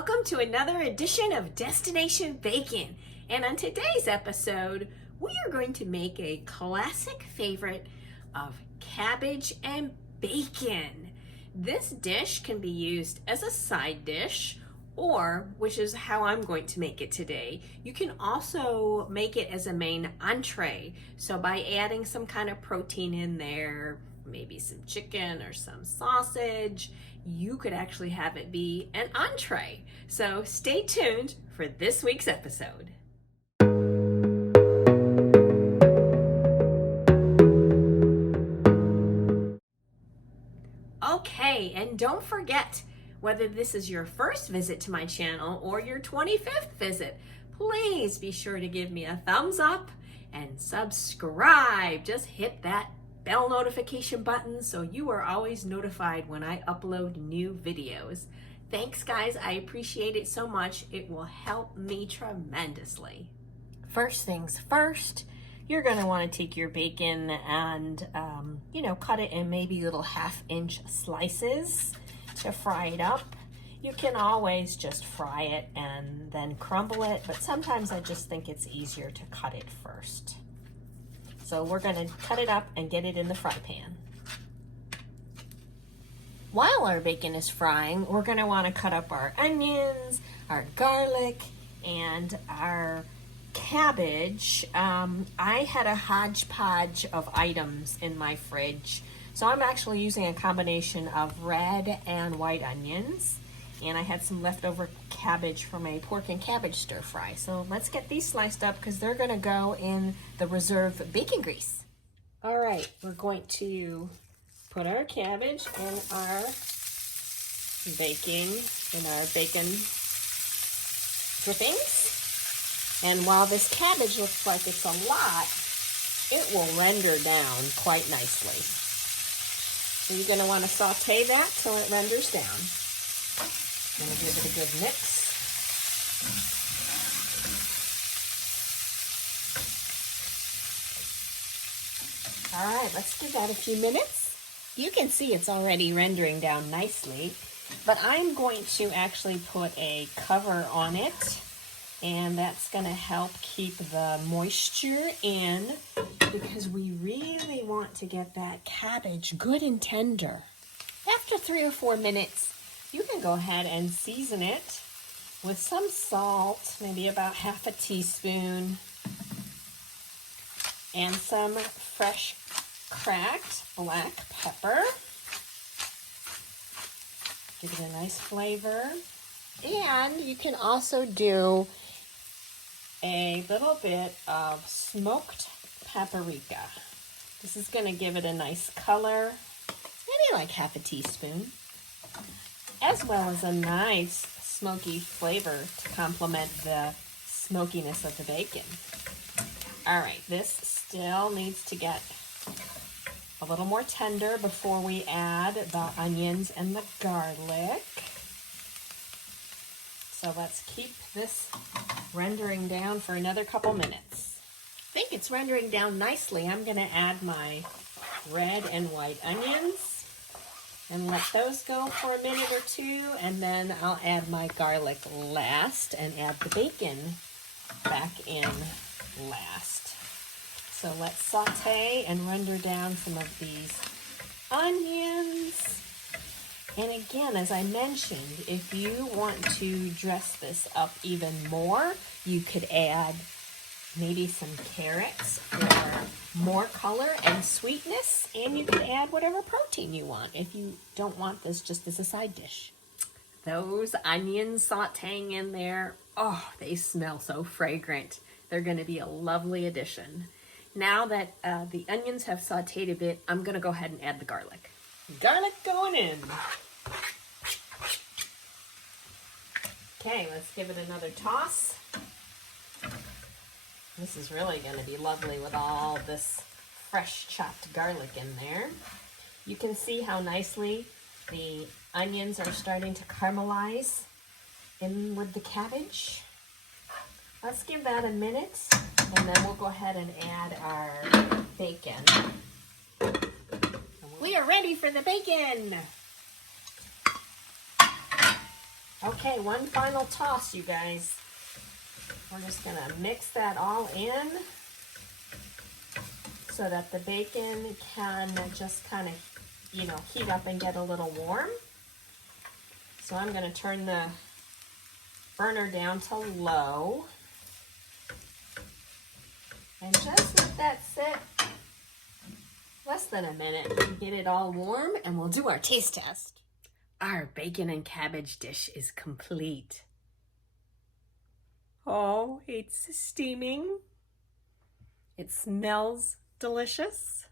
welcome to another edition of Destination Bacon. And on today's episode, we are going to make a classic favorite of cabbage and bacon. This dish can be used as a side dish, or, which is how I'm going to make it today, you can also make it as a main entree. So by adding some kind of protein in there, maybe some chicken or some sausage, you could actually have it be an entree. So stay tuned for this week's episode. Okay, and don't forget, whether this is your first visit to my channel or your 25th visit, please be sure to give me a thumbs up and subscribe. Just hit that bell notification button so you are always notified when I upload new videos. Thanks guys, I appreciate it so much. It will help me tremendously. First things first, you're going to want to take your bacon and cut it in maybe little 1/2 inch slices to fry it up. You can always just fry it and then crumble it, but sometimes I just think it's easier to cut it first. So we're going to cut it up and get it in the fry pan. While our bacon is frying, we're going to want to cut up our onions, our garlic, and our cabbage. I had a hodgepodge of items in my fridge, so I'm actually using a combination of red and white onions. And I had some leftover cabbage from a pork and cabbage stir fry. So let's get these sliced up because they're going to go in the reserve bacon grease. All right, we're going to put our cabbage in our bacon drippings. And while this cabbage looks like it's a lot, it will render down quite nicely. So you're going to want to saute that till it renders down. I'm going to give it a good mix. All right, let's give that a few minutes. You can see it's already rendering down nicely, but I'm going to actually put a cover on it, and that's going to help keep the moisture in because we really want to get that cabbage good and tender. After 3 or 4 minutes, you can go ahead and season it with some salt, maybe about 1/2 teaspoon, and some fresh cracked black pepper. Give it a nice flavor. And you can also do a little bit of smoked paprika. This is going to give it a nice color, maybe like 1/2 teaspoon. As well as a nice smoky flavor to complement the smokiness of the bacon. All right, this still needs to get a little more tender before we add the onions and the garlic. So let's keep this rendering down for another couple minutes. I think it's rendering down nicely. I'm going to add my red and white onions and let those go for a minute or two, and then I'll add my garlic last and add the bacon back in last. So let's saute and render down some of these onions. And again, as I mentioned, if you want to dress this up even more, you could add maybe some carrots for more color and sweetness, and you can add whatever protein you want if you don't want this just as a side dish. Those onions sauteing in there, oh, they smell so fragrant. They're going to be a lovely addition. Now that the onions have sauteed a bit, I'm going to go ahead and add the garlic. Garlic going in. Okay, let's give it another toss. This is really going to be lovely with all this fresh chopped garlic in there. You can see how nicely the onions are starting to caramelize in with the cabbage. Let's give that a minute, and then we'll go ahead and add our bacon. We are ready for the bacon. Okay, one final toss, you guys. We're just gonna mix that all in so that the bacon can just kind of, you know, heat up and get a little warm. So I'm gonna turn the burner down to low and just let that sit less than a minute to get it all warm, and we'll do our taste test. Our bacon and cabbage dish is complete. Oh, it's steaming. It smells delicious.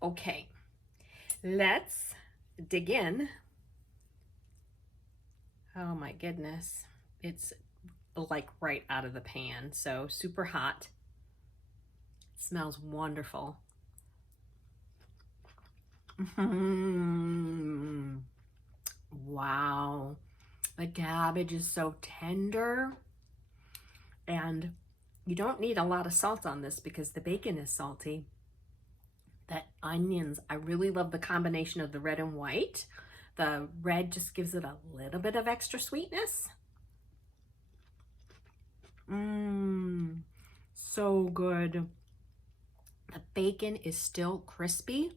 Okay, let's dig in. Oh my goodness. It's like right out of the pan, so super hot. It smells wonderful. Wow. The cabbage is so tender, and you don't need a lot of salt on this because the bacon is salty. The onions, I really love the combination of the red and white. The red just gives it a little bit of extra sweetness. So good. The bacon is still crispy,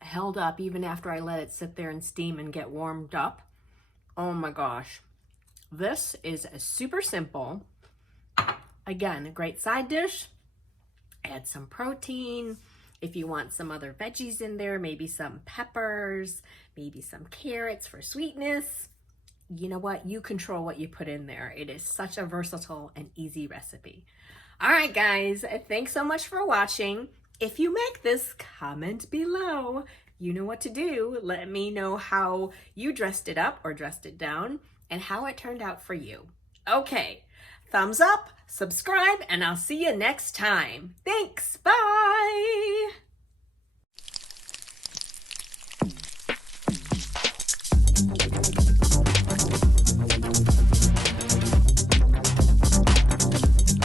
held up even after I let it sit there and steam and get warmed up. Oh my gosh. This is super simple. Again, a great side dish. Add some protein. If you want some other veggies in there, maybe some peppers, maybe some carrots for sweetness. You know what? You control what you put in there. It is such a versatile and easy recipe. All right, guys, thanks so much for watching. If you make this, comment below. You know what to do. Let me know how you dressed it up or dressed it down and how it turned out for you. Okay, thumbs up, subscribe, and I'll see you next time. Thanks, bye.